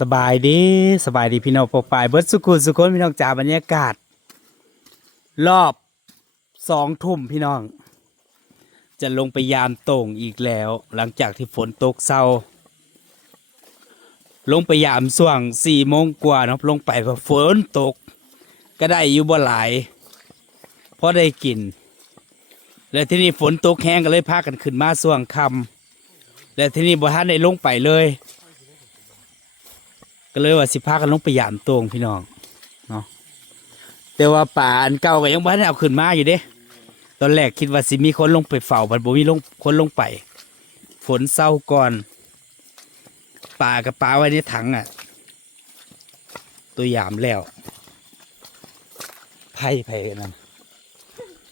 สบายดีสบายดีพี่น้องปกปายเบิร์ดสุขุสุขนพี่น้องจ่าบรรยากาศ รอบสองทุ่มพี่น้อง จะลงไปยามโต่งอีกแล้ว หลังจากที่ฝนตกเศร้า ลงไปยามส่วงสี่โมงกว่าเนาะลงไปพอฝนตก ก็ได้อยู่บ่หลายเพราะได้กิน แล้วที่นี่ฝนตกแห้งก็เลยพากันขึ้นมาส่วงคำแล้วที่นี่บ่ท่านได้ลงไปเลย ก็เลยว่าสิพากันลงไปยามโตงพี่น้องเนาะแต่ว่าป่าอันเก่าก็ยังบ่ทันเอาขึ้นมาอยู่เด้ ตอนแรกคิดว่าสิมีคนลงไปเฝ้าบัดบ่มีลงคนลงไป ฝนเศร้าก่อน ป่ากับป่าไว้ในถังอะ ตัวยามแล้วไพ่ไพ่กันนั่น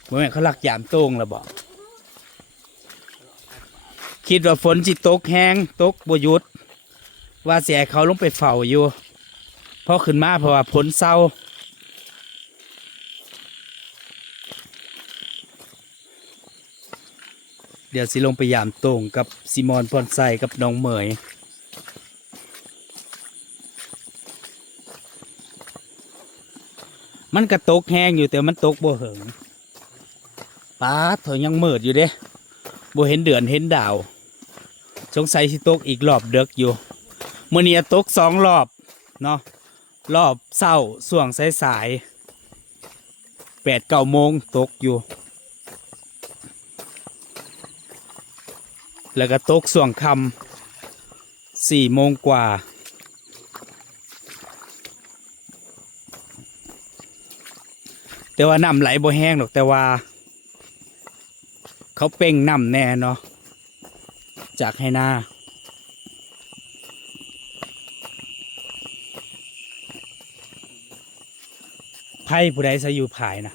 เมื่อแม่เขาลักยามโต้งแล้วบอก คิดว่าฝนจิตกแห้งตกบยุด ว่าเสียเขาลงไปเฝ้าอยู่พอขึ้นมาเพราะว่าผลเศร้าเดี๋ยวสิลงไปยามโต่งกับซิมอนพรไซกับน้องเหมย มันกระตกแห้งอยู่แต่มันตกบ่เหิงป้าถอะยังเมืดอยู่เด้บ่เห็นเดือนเห็นดาว สงสัยสิตกอีกรอบเดึกอยู่มื่อนี้ตกสองรอบเนาะรอบเศร้าส่วงสายสายแปดเก้าโมงตกอยู่ แล้วก็ตกส่วงคำสี่โมงกว่า แต่ว่าน้ำไหลบ่แห้งหรอกแต่ว่า เขาเป่งน้ำแน่เนาะจากให้หน้าไพ่ผู้ใดใส่อยู่ภายนะ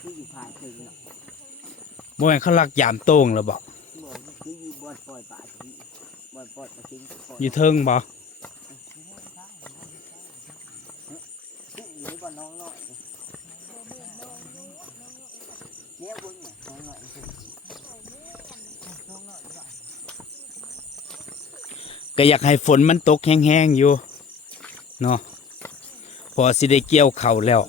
คืออยู่ภายถึงเนเขาลักยามโต้งแล้วบอกบอกยู่บอนปล่อยป่าที่บอนปล่อยป่าทิ้งปล่อย อยู่เทิงบอก อยู่ใน้องหน้อยเนี่ยบุญเนี่ยน้องน้อยน้องน้อยก็อยากให้ฝนมันตกแห้งๆอยู่เนาะพอสิได้เกี่ยวเข่าแล้ว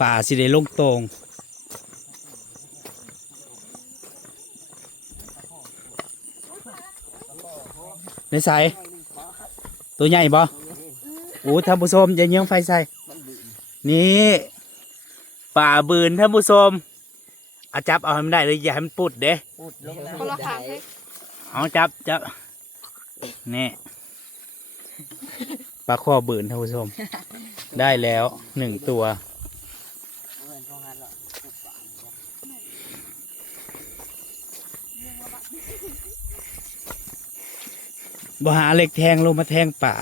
ป่าสิได้ลงตรงในใสตัวใหญ่บ่ โอ้ท่านผู้ชมอย่าเยื้องไฟใส่มันบืนนี่ป่าบืนท่านผู้ชมอาจับเอาให้มันได้เลยอย่าให้มันปุดเด้พูดลงคนละขาให้เอาจับจับนี่ปลาข้อบืนท่านผู้ชม ได้แล้วหนึ่งตัว เงินทองหันหรอกพูดป่าเนี่ยบ่หาเหล็กแทงลงมาแทงป่า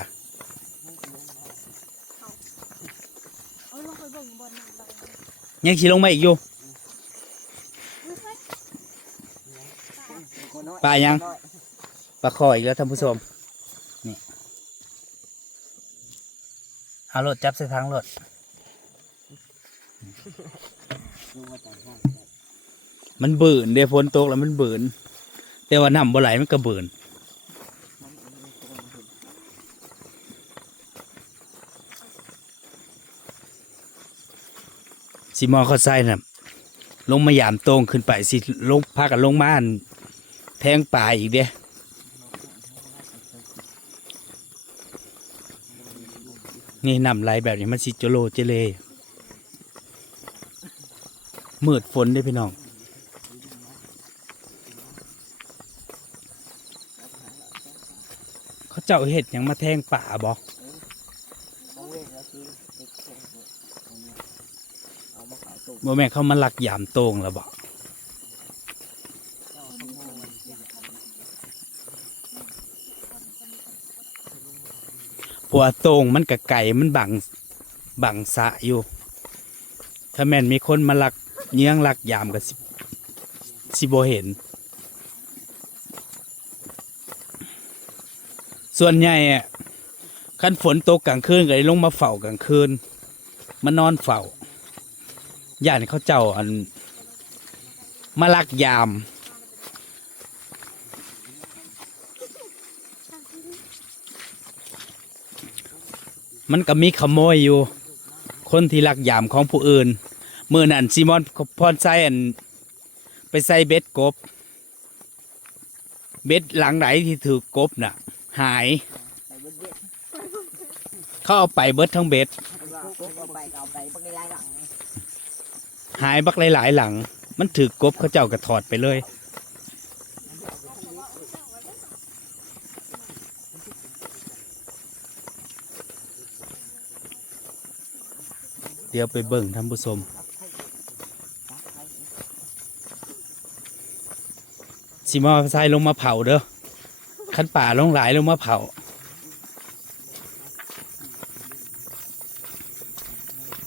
เอาลงไปเบิ่งบนหนังใบ ยังขี่ลงมาอีกอยู่ป่ายังปลาข้ออีกแล้วท่านผู้ชมนี่เอารถจับใส่ทางรถมันเบื่นเดี๋ยวฝนตกแล้วมันเบื่นแต่ว่าน้ำบ่ไหลมันก็บืน สิมอเขาใส่น่ะลงมายามตรงขึ้นไปสิลงพากันลงมาอันแทงป่าอีกเด้นี่นำไหลแบบนี้มันสิจโลเจเลมืดฝนได้พี่น้องเขาเจ้าเห็ดยังมาแทงป่าบอก บ่แม่เขามาลักยามโตงแล้วบ่ปัวโตงมันกะไก่มันบังบังสะอยู่ ถ้าแม่นมีคนมาลักเยื้องลักยามก็สิสิบเห็น ส่วนใหญ่อะคันฝนตกกลางคืนก็เลยลงมาเฝ้ากลางคืนมานอนเฝ้า ย่านเขาเจ้าอันมาลักยาม มันก็มีขโมยอยู่ คนที่ลักยามของผู้อื่นเมื่อนั่นซีมอนพรไซอันไปใส่เบ็ดกบ เบ็ดหลังไหนที่ถือกบน่ะ หายเบิดเบิดเขาเอาไปเบิดทั้งเบ็ด หายบักหลายๆหลัง มันถือกบเขาเจ้ากระถอดไปเลย เดี๋ยวไปเบิ่งท่านผู้ชมจับไปสิมาใส่ลงมาเผาเด้อขันป่าลงหลายลงมาเผา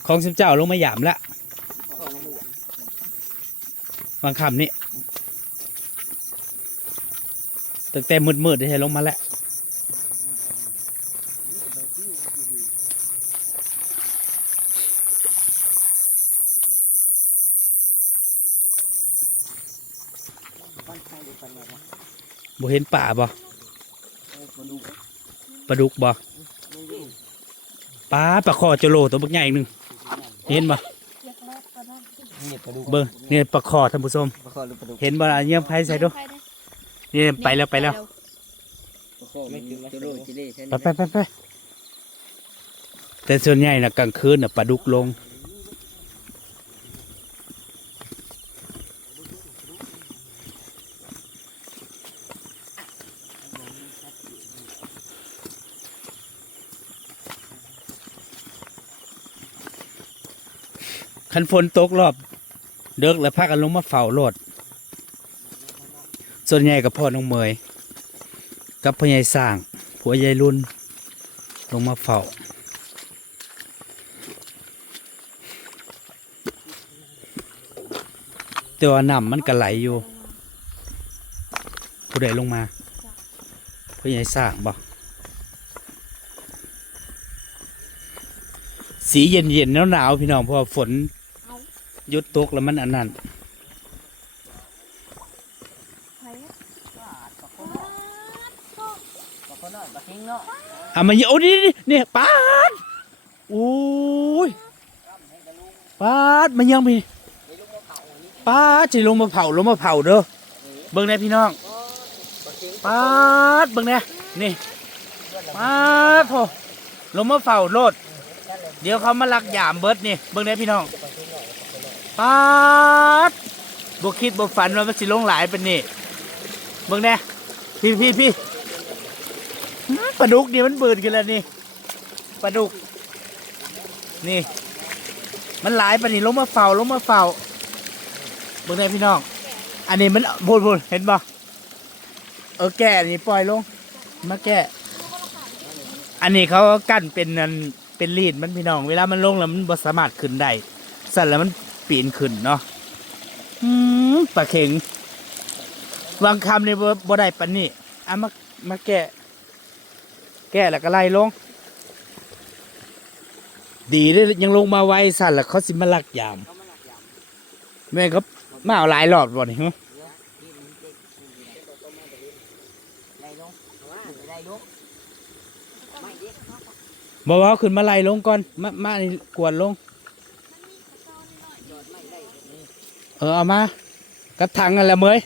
ของสิบเจ้าลงมาหยามละขอลงมือ บางคำนี่ตั้งแต่มืดๆได้ลงมาแล้วบ่เห็นป่าบ่ปลาดุกบ่ปลาปลาคอจะโลตัวบักใหญ่หนึ่งเห็นบ่ อยากลอกก็ได้ นี่ป ลาดูเบิ่งเนี่ยปลาคอท่านผู้ชมปลาคอหรือปลาดูเห็นบ่ล่ะเยี่ยมไผใส่ดูนี่ไปแล้วไปแล้วปลาคอไม่คือตัวโลจิเล่ใช่ไหมไปไปไปไปแต่ส่วนใหญ่นะกลางคืนน่ะปลาดุกลงคันฝนตกรอบ เดิกแล้วพากันลงมาเฝ้ารถส่วนใหญ่กับพ่อน้องเมยกับพ่อใหญ่สร้างผัวใหญ่รุ่น ลงมาเฝ้าแต่ว่าน้ำมันก็ไหลอยู่ ผู้ใดลงมาพ่อใหญ่สร้างบ่สีเย็นเย็นหนาวๆพี่น้องเพราะฝน ยุดตกแล้วมันอันนั้นไปอาคอปลาคอน้อยปลาเค็งเนาะอะมาเยอะโอ้นี่นี่นี่ปาดโอ้ยปาดมันยังมีไปลูกมะพร้าวนี่ปาดจะลงมาเผาลงมาเผาเด้อเบิ่งแน่พี่น้องปาดเบิ่งแน่นี่ปาดโถลงมาเผาโลดเดี๋ยวเขามาลักยามเบิร์ดนี่เบิ่งแน่พี่น้อง ปาดบ่คิดบ่ฝันว่ามันสิลงหลายเป็นนี่เบิ่งแน่พี่พี่พี่ปลาดุกนี่มันเบิดกันแล้วนี่ปลาดุก นี่ มันหลายปานนี้ลงมาเฝ้าลงมาเฝ้าเบิ่งได้พี่น้อง อันนี้มันพูดพูดเห็นบ่เออแก่นี่ปล่อยลงมาแก่อันนี้เขากั้นเป็นนันเป็นรีดมันพี่น้อง เวลามันลงแล้วมันบ่สามารถขึ้นได้สั่นแล้วมัน ปีนขึ้นเนาะอืมปลาเข็งวางคำในบ่ได้ปันนี่อะมามาแก่แก่แล้วก็ไล่ลง ดีเด้ยังลงมาไวสั่นแล้วเขาสิมาลักยามเขามาหลักยามแม่ก็มาเอาหลายรอบบ่นี่ฮะเดี๋ยวนี่มันเจ๊กไล่ลงว่าเด็กบอกว่าขึ้นมาไล่ลงก่อน มามานี่กวดลง ยอดไม่ได้นี่ เออเอามากระถังอะไรเมย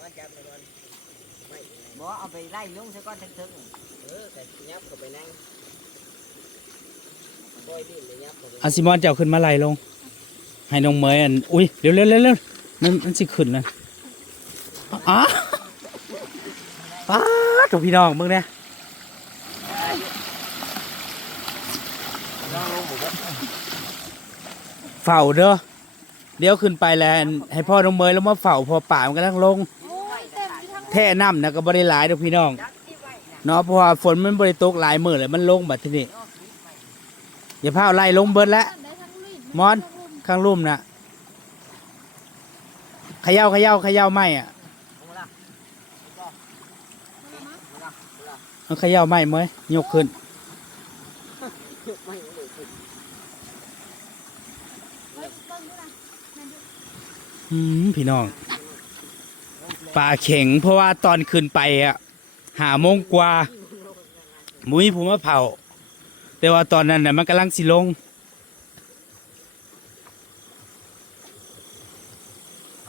ว่าจับไปก่อนไม่บ่เอาไปไล่ลงซะก่อนทั้งๆเออแต่ยับเข้าไปนั่งปล่อยดินเลยยับเข้าไปอาซิมอนเจ้าขึ้นมาไล่ลง ให้น้องเมยอันอุ้ยเร็วเร็วเร็วเร็วมันมันสิขึ้นนะอ๋อป้าดตัวพี่น้องมึงเนี่ย เฝ้าเด้อเดี๋ยวขึ้นไปแล้วให้พ่อน้องเมยแล้วมาเฝ้าพอป่ามันกำลังลง แท่น้ำนะก็บ่ได้หลายเด้อพี่น้องเนาะเพราะว่าฝนมันบ่ได้ตกหลายมือเลยมันลงแบัดทีนี้อย่าพาเอาไล่ลงเบิดแล้วได้ทั้งลุยมอนข้างลุ่มนะเขย่าเขย่าเขย่าไม่อะมันเขย่าไม่เมยยกขึ้น ไม่เลยคือ เฮ้ยเบิ่งดูนะนั่นดู อืม พี่น้องปลาเข็ง เพราะว่าตอนขึ้นไปอะหาโมงกว่ามุ้ยผมมาเผา แต่ว่าตอนนั้นน่ะมันกำลังสิลง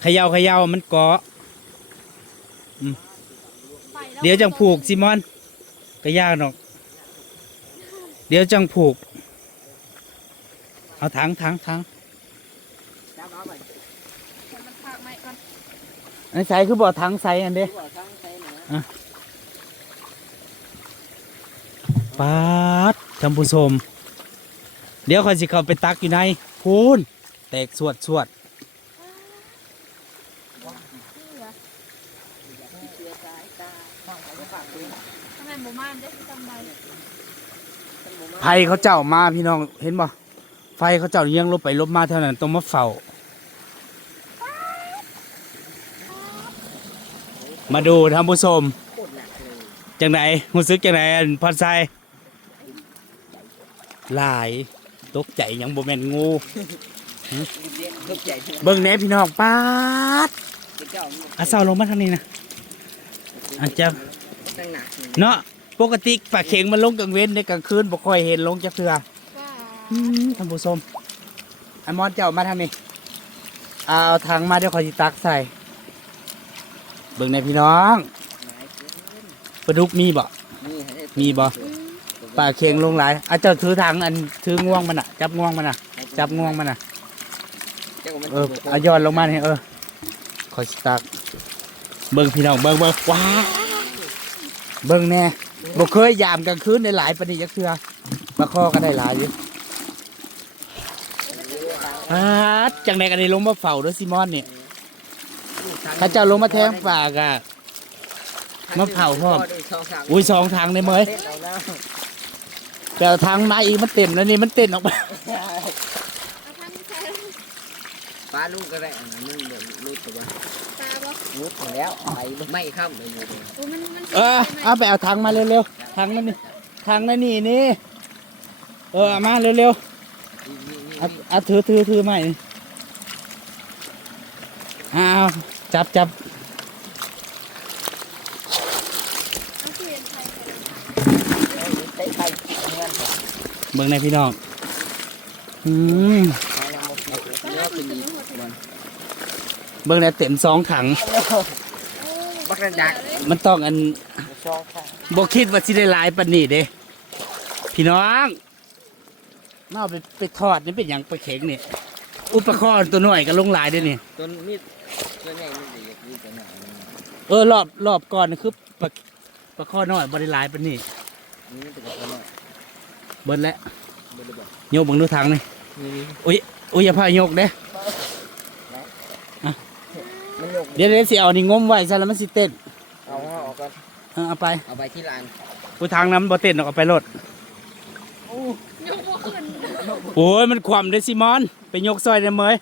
เขย่าเขย่ามันเกาะเดี๋ยวจังผูกซิมอน ก็ยากหรอก เดี๋ยวจังผูก เอาถังถังถัง อันใส่คือบ่อถังใส่อันเด้ที่ว่าทั้งใช้นะปาดท่านผู้ชมเดี๋ยวคอยสิเข้าไปตักอยู่ในพูนแตกสวดสวดนี่เหรอเสียสายตาฟังเขาจะฝากปืนทำไมหมู่บ้านได้ที่ทำไมท่านผมไฟเขาเจ้ามาพี่น้องเห็นบ่ไฟเขาเจ้าเลี้ยังลบไปลบมาเท่านั้นต้องมาเฝ้า มาดูท่านผู้ชมโคตรหนักเลยจังไหนรู้สึกจังไหนอันพอดไซหลายตกใจหยังบ่แม่นงูเสียงทุกใจที่เบิ่งแหน่พี่น้องปาดเจ้าอาเศร้าลงมาทางนี้นะอาจจะตั้งหนักเนาะปกติปลาเข็งมันลงกลางเว้นในกลางคืนบ่ค่อยเห็นลงจักเทื่อก็อืมท่านผู้ชมไอ้มอนเจ้ามาทางนี้เอาทางมาเดี๋ยวขอยสิตักใส่ เบิ่งในพี่น้องปลาดุกมีบ่ มีบ่ปลาเข็งลงหลายอาจจะถือถังอันถือง่วงมันอะ จับง่วงมันอะ จับง่วงมันอะ เอออายอนลงมาเนี่ยเออขอสตักเบิ่งพี่น้องเบิ่งเบิ่งว้าเบิ่งแน่บ่เคยยามกลางคืนได้หลายปนียักเทื่อปลาคอก็ได้หลายอยู่อาจังได๋ก็ได้ลงมาเฝ้าด้อซิมอนเนี่ย ถ้าเจ้าลงมาแทงปากอะมะพร้าวพร้อมอุ้ยสองทางได้เมยแต่เอาทางมาอีกมันเต็มแล้วนี่มันเต้นออกมาเอาทั้งใช้ปลาลูกก็ได้อันนั้นมันเดี๋ยวลูกตัวตาบ่ลูกหมดแล้วไปไม่ข้ามไปอยู่เลยโอ้มันมันเออเอาไปเอาทางมาเร็วๆทางนั่นนี่ทางนั่นนี่นี่เออเอามาเร็วๆเอาเอาถือถือถือใหม่เอา จับจับเอาเปลี่ยนใช้ใช้ไปเงินเบิ่งในอยพี่น้อง อืมเอาแล้วหมดก็เยห้าอะสิขึ้บนถึงอีกหกสิบเบิ่งในอยเต็มสองถัง บักระดักมันต้องอันชอบค่ะบ่คิดว่าสิได้หลายปานนี้เด้พี่น้องมาเอาไปไปทอดนี่เป็นหยังไปลาเข็งนี่อุปกรณ์ตัวน้อยก็ลงหลายเด้อนี่ต้น มีดตัวใหญ่มันจะยืดตัวหน่อยเออรอบรอบก่อนนี่คือปลาปลาข้อน้อยบริลายปานนี่นี่มันตัวหน่อยเบิ้แล้วบ่ได้บอกโยกเบังดูทางนี่นี่อุ้ยอุ้ยอย่าพายโยกเด้มันยกเดี๋ยวเดี๋ยวสิเอานี่งมไว้ซะแล้วมันสิเต้นเอาออกก่อนเออเอาไปเอาไปที่ลานอุ้ยทางนั้นมันบ่เต้นหรอกเอาไปรถยกบ่ขึ้นโอ้ยมันความเด้อซิมอน ไปโยกซอยได้เมย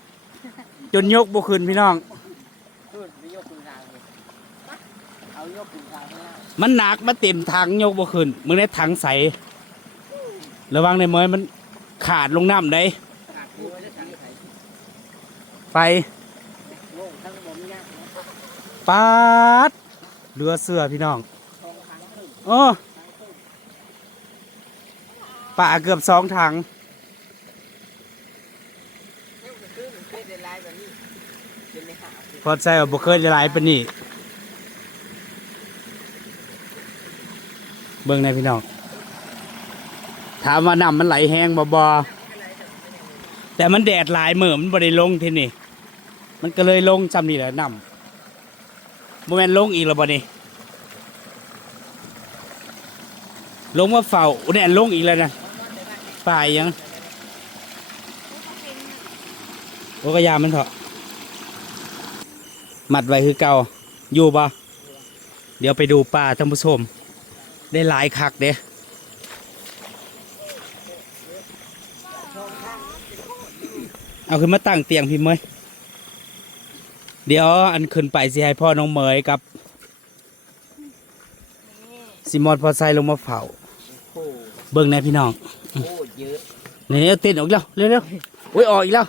จนโยกบ่ขึ้นพี่น้อง ขึ้นไปยกคุณทางเลยเอายกคุณทางให้ได้ มันหนักมันเต็มทางยกบ่ขึ้นมึงได้ถังใส ระวังในเมยมันขาดลงน้ำได้ไถไปปาดเรือเสือพี่น้องโอ้ป่าเกือบสองถังเที่ยวก็คือมันเคยได้ลายแบบนี้เป็นไม่หาพอใจว่าบ่เคยจะหลายปาน เบิ่งในพี่น้องถามว่าน้ำมันไหลแห้งบ่บ่แต่มันแดดหลายมื้อมันบ่ได้ลงที่นี่มันก็เลยลงจำนี่แหละน้ำบ่แม่นลงอีกแล้วบ่นี่ลงมาเฝ้าอุยแน่นลงอีกแล้วนะป่ายยังโอ้ก็ยามันเถอะมัดไว้คือเก่าอยู่ปะเดี๋ยวไปดูป่าท่านผู้ชม ได้หลายคักเด้เอาขึ้นมาตั้งเตียงพี่เมยเดี๋ยวอันขึ้นไปสิให้พ่อน้องเมยกับซิมอนพอใส่ลงมาเผาโอ้เบิ่งแน่พี่น้องโหเยอะนี่เต้นออกแล้วเร็วๆอุ้ยออกอีกแล้ว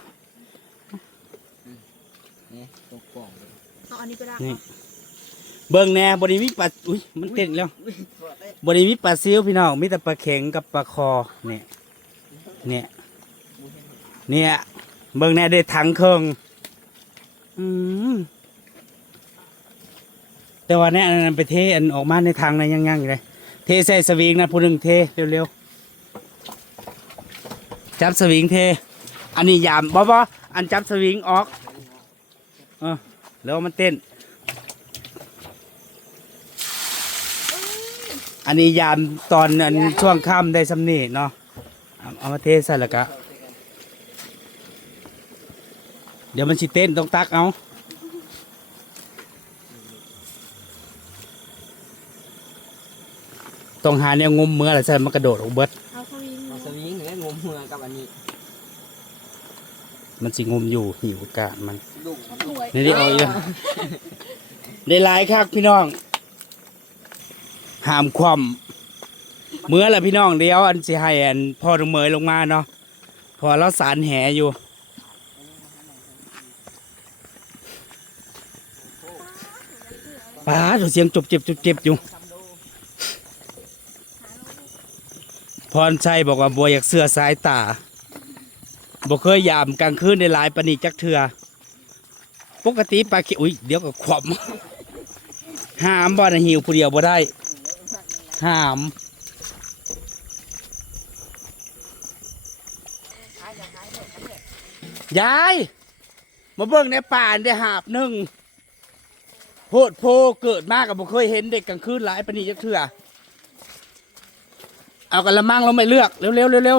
นี่ตกกล่องเลยเอาอันนี้ก็ได้นี่เบิ่งแน่บริมีปลาอุ้ยมันเต้นอีกแล้ว บริมีปลาซิวพี่น้องมีแต่ปลาเข็งกับปลาคอเนี่ยเนี่ยเนี่ยเบิ่งแน่ได้ถังเครื่องอืมแต่ว่าเนี่ยอันนั้นไปเทอันออกมาในทางนั้นยังๆอยู่เลยเทใส่สวิงนะผู้หนึ่งเทเร็วๆจับสวิงเท อันนี้ยามบ่บ่อันจับสวิงออกเออแล้วมันเต้น อันนี้ยามตอนอันช่วงค่ำได้สำนีเนาะเอาเอามาเทใส่แล้วก็เดี๋ยวมันสิเต้นต้องตักเอาต้องหาแนวงมเมื่อไรใส่มันกระโดดออกเบิดเอาสวิงเอาสวิงหรืองมเมืองกับอันนี้ มันสิงมอยู่หิวกาดมันลูกเอาถ้วยนี่ได้เอาอีกแล้วได้หลายคักพี่น้อง หามความเมื่อละพี่น้องเดียวอันสิให้อันพ่อตงเมยลงมาเนาะพอเราสารแหอยู่ป้าดเสียงจบจ็บจบจ็บอยู่พรชัยบอกว่าบัวอยากเสือสายตาบ่เคยยามกลางคืนในหลายปนีจักเถื่อปกติปลาเขียวอุ้ยเดี๋ยวก็ขวบหามบ่อนหิวผู้เดียวบ่ได้ หามยาย มาเบิ่งในป่านได้หาบหนึ่งโพดโพเกิดมากกับบ่เคยเห็นเด็กกลางคืนหลายปนนีจักเถื่อ เอากันละมั่งลงไปเลือกเร็วเร็วเร็ว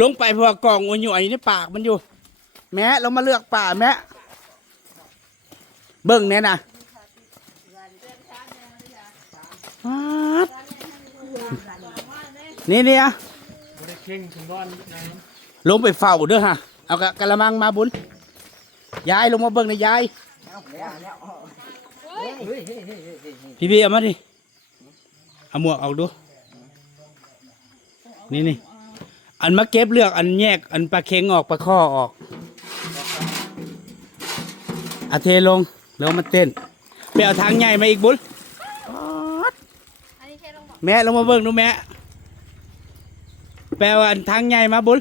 ลงไปเพราะว่ากล่องอัวอยู่อันนี้ในปากมันอยู่ แม่เรามาเลือกป่าแม่เบิ่งเนี่ยนะป๊าด นี่เนี่ยลงไปเฝ้าเด้อฮะ เอากะกะละมังมาบุญยายลงมาเบิ่งนยายเลยเฮ้ยเฮ้ยเฮ้ยพี่พี่เอามาดิ เอาหมวกออกดู นี่นี่ อันมาเก็บเลือกอันแยก อันปลาเค็งออกปลาข้อออกอาเทลงแล้วมาเต้น ไปเอาทางใหญ่มาอีกบุญ แค่ลงบอกแม่ลงมาเบิ่งดูแม่ แปลว่าอันทางใหญ่มาบุญ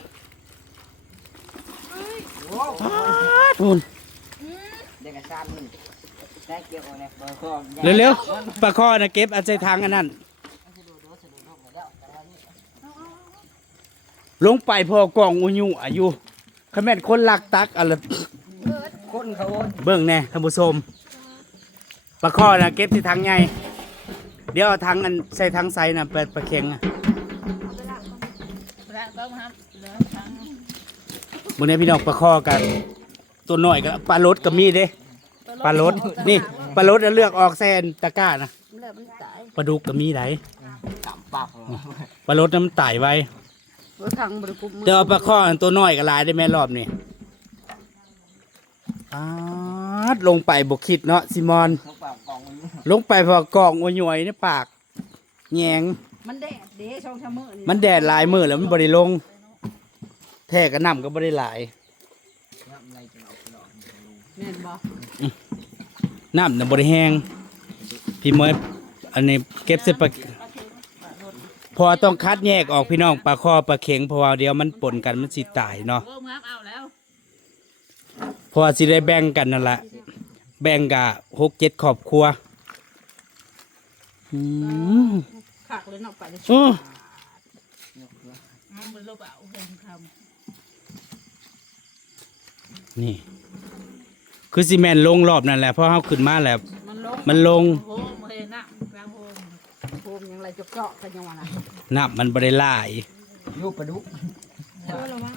โอ้โหบุญเด็กกระซานมึงได้เกี่ยวอะไรเบอร์ข้อเร็วๆปลาข้อนะเก็บเอาใจทางอันนั้นลงไปพอกล่องอุยุอายุขแม่นคนลักตักอะไรเบิดคนเขาเบิ่งแน่ท่านผู้ชมปลาข้อนะเก็บที่ทางใหญ่ เดี๋ยวเอาทางอันใส่ทางไซน่ะไปปลาเค็งอะเอาไปละต้องครับแล้วทั้งบนนี้พี่น้องปลาข้อกัน ตัวหน้อยก็ปลารดก็มีเด้ปลารดนี่ปลารดน่ะเลือกออกแซนตะกร้านะเลือมันตายปลาดุกก็มีไหนต่ำปากปลารดน้ำไต่ไว้รถถังบริกุมมืแต่ว่าปลาข้ออันตัวน้อยก็หลายได้แม่รอบนี่ปาดลงไปบกคิดเนาะซิมอนเขาปากกล่องมัน ลงไปพอกล่องอวยหน่วยในปากแยงมันแดดเด้ช่องชะมือนี่มันแดดหลายมือแล้วมันบริลง แท้ก็น้ำก็บริหลายน้ำอะไรจะเอาไปหลอกแม่นบ่น้ำน่ะบริแห้งพี่เมย์อันนี้เก็บเสร็จปลาพอต้องคัดแยกออกพี่น้องปลาคอปลาเข็งเพราะว่าเดี๋ยวมันปนกันมันสิตายเนาะเบิ่งครับเอาแล้วเพราะว่าสิได้แบ่งกันนั่นแหละแบ่งกะหกเจ็ดครอบครัว อืมขักเลยเนาะไปเลยโอ้มันบ่ลบเอาเพิ่นคนี่ คือซีเมนลงรอบนั่นแหละเพราะเขาขึ้นมาแล้วำมันลงมันลงโอ้โหเห็นน่ะกลางโฮมโฮมยังไรจะเจาะกันยังวะน่ะน้ำมันบริลายยูปลาดุก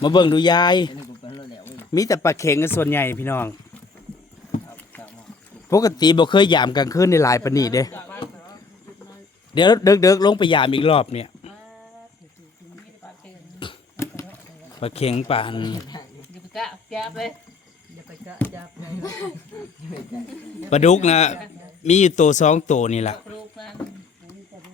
มาเบิ่งดูยาย อันนี้กูเป็นแล้วแล้วเว้ยมีแต่ปลาเข็งกันส่วนใหญ่พี่น้อง ครับครับหมอปกติบ่เคยยามกลางคืนในหลายปานนี้เด้ เดี๋ยวเดิกๆลงไปยามอีกรอบเนี่ยปลาเข็งปลาอันอย่าไปกะจับเลยอย่าไปกะจับเลยปลาดุกนะมีอยู่ตัวสองตัวนี่ล่ะลูกมัน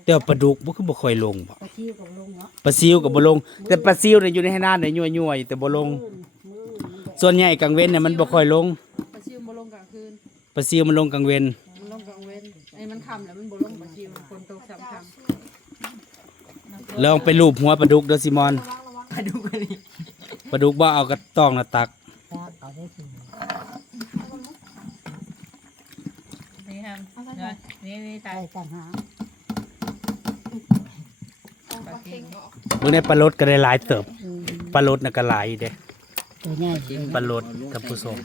แต่ว่าปลาดุกบ่คือบ่ค่อยลงบ่ปลาชิวกับลุงเนาะปลาซิวก็บ่ลง แต่ปลาซิวเนี่ยอยู่ในให้น้าเนี่ยยั่วๆอยู่แต่บ่ลงมือมันส่วนใหญ่กลางเว้นเนี่ยมันบ่ค่อยลงปลาชิวมาลงกลางคืนปลาซิวมันลงกลางเว้นมันลงกลางเว้นไอ้มันคำแล้วมันบ่ลงปลาชิวฝนตกสามค ลองไปลูบหัวปลาดุกเด้อซิมอนปลาดุกอันนี้ปลาดุกบ่เอากระตองน่ะตักตาเอาได้สิำนี่ครับนี่นี่ตาได้ยต่างหากเอาปลาเค็งออกเบิ่งในปลารดก็ได้หลายเติบอืมปลารดน่ะก็หลายเด้ตัวใหญ่สิปลารดท่านผู้ชม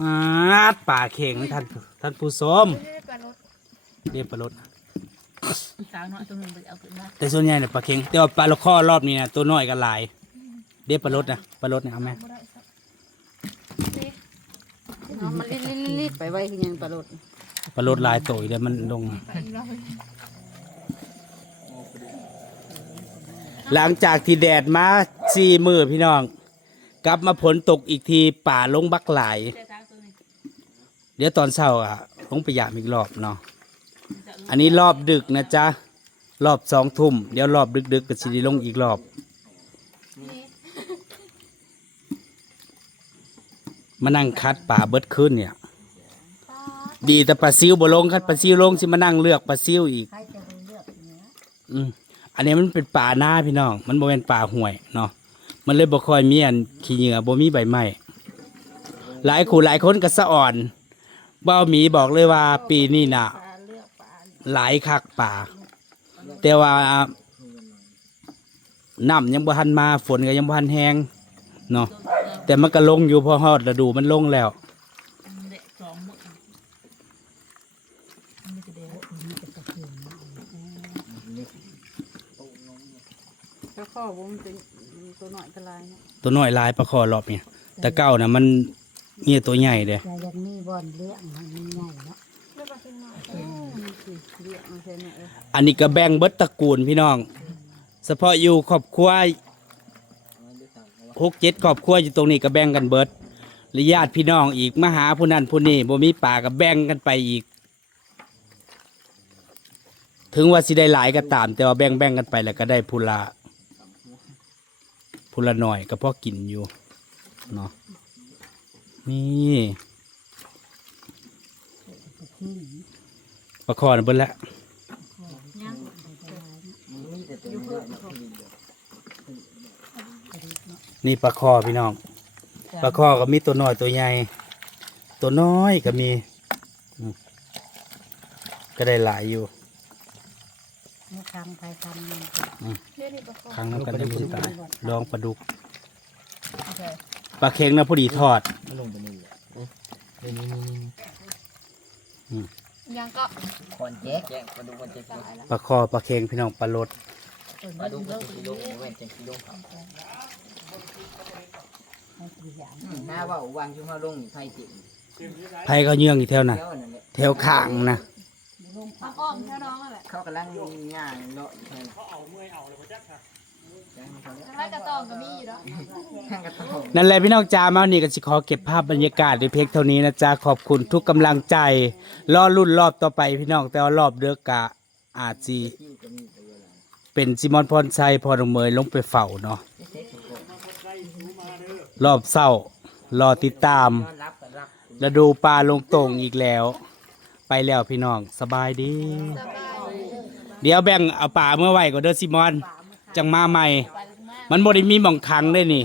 อ่าป่าเข่งท่านท่านผู้ชมไม่ได้ปลารสเรียกปลารดสาวน้อยตัวหนึงไปเอาขึ้นมาแต่ส่วนใหญ่เนี่ยปลาเข่งแต่ว่าปลาละข้อรอบนี้นะตัวน้อยก็หลายเรียกปลารดนะปลารดเนี่ยเอาไหม เอามันรีดรีดรีดไปไว้ที่ยังปลาโดดปลารดลายตัวเดี๋ยวมันลง หลังจากที่แดดมาสี่มือพี่น้อง กลับมาฝนตกอีกทีป่าลงบักหลายเจ้าสาวตัวนี้เดี๋ยวตอนเช้าอะลงไปยามอีกรอบเนาะอันนี้รอบดึกนะจ๊ะ รอบสองทุ่มเดี๋ยวรอบดึกๆก็สิได้ลงอีกรอบนี่มานั่งคัดป่าเบิดขึ้นเนี่ยปลาดีแต่ปลาซิวบ่ลงคัดปลาซิวลงสิมานั่งเลือกปลาซิวอีก ใครจะไปเลือกเนื้ออืมอันนี้มันเป็นป่าหน้าพี่น้อง มันบ่เป็นป่าห่วยเนาะมันเลยบ่ค่อยมีอันขี้เหงื่อบ่มีใบไม้หลายคู่หลายคนก็สะอ่อนบ่าวหมีบอกเลยว่าปีนี้น่ะ ปลาเลือกปลาหลายคักป่า แต่ว่าน้ำยังบ่ทันมาฝนก็ยังบ่ทันแห้งเนาะแต่มันก็ลงอยู่พอฮอดฤดูมันลงแล้วเด็กสองหมดมันไม่จะเดียวมีแต่ตะเกียงนะแล้วข้อผมนเป็นตัวหน่อยกระลายเนาะตัวน้อยหลายปลาคอรอบเนี่ยแต่เก้าน่ะมันเงี้ยตัวใหญ่เด้แต่ยังมีบอนเลี้ยงมันใหญ่เนาะ อันนี้ก็แบ่งเบิดตระกูลพี่น้อง เฉพาะอยู่ครอบครัวหกเจ็ดครอบครัวอยู่ตรงนี้ก็แบ่งกันเบิดหรือญาติพี่น้องอีกมาหาผู้นั้นผู้นี้บ่มีป่าก็แบ่งกันไปอีก ถึงว่าสิได้หลายก็ตาม แต่ว่าแบ่งแบ่งกันไปแล้วก็ได้ผู้ละผู้ละหน่อยก็พอกินอยู่เนาะนี่ ประคอนะเบิดแล้วยังนี่ปลาคอพี่น้องปลาคอก็มีตัวน้อยตัวใหญ่ตัวน้อยก็มีอืมก็ได้หลายอยู่ไม่คำใครคำมันเลือกนี่ปลาคอครั้งนั้นก็ได้มีตายลองปลาดุกโอเคปลาเค็งนะพอดีทอด มันลงไปนี่แหละนี่นี่นี่ ยังก็ คอนแจ๊กแจ๊กปลาดุกมันจะตายแล้วปลาคอปลาเค็งพี่น้องปลาลดปลาดุกมันจะกิโลเว้นจะกิโลครับหน้าว่าวางชุ่มห้าลงไทยจิ๋มไผ่เขาเยื่องอยู่แถวน่ะเจ้านั่นแหละแถวข้างนะทางอ้อมแค่น้องนั่นแหละเขากำลังย่างเลาะใช่ไหมทางไร่กระตองก็มีอยู่แล้ว ข้างกระตุ้งนั่นแหละพี่น้องจ้ามาวันนี้ก็สิขอเก็บภาพบรรยากาศด้วยเพลงเท่านี้นะจ๊ะขอบคุณทุกกำลังใจ รอรุ่นรอบต่อไปพี่น้องแต่ว่ารอบเดือกกะอาจจีเป็นซิมอนพรชัยพอดงเมยลงไปเฝ้าเนาะรอบเศร้ารอติดตามรับกันรับแล้วดูปลาลงโต่งอีกแล้ว ไปแล้วพี่น้องสบายดีสบายเดี๋ยวแบ่งเอาปลาเมื่อไหร่ก็เด้อซิมอน จังมาใหม่ มันบ่ได้มีหม่องคังได้นี่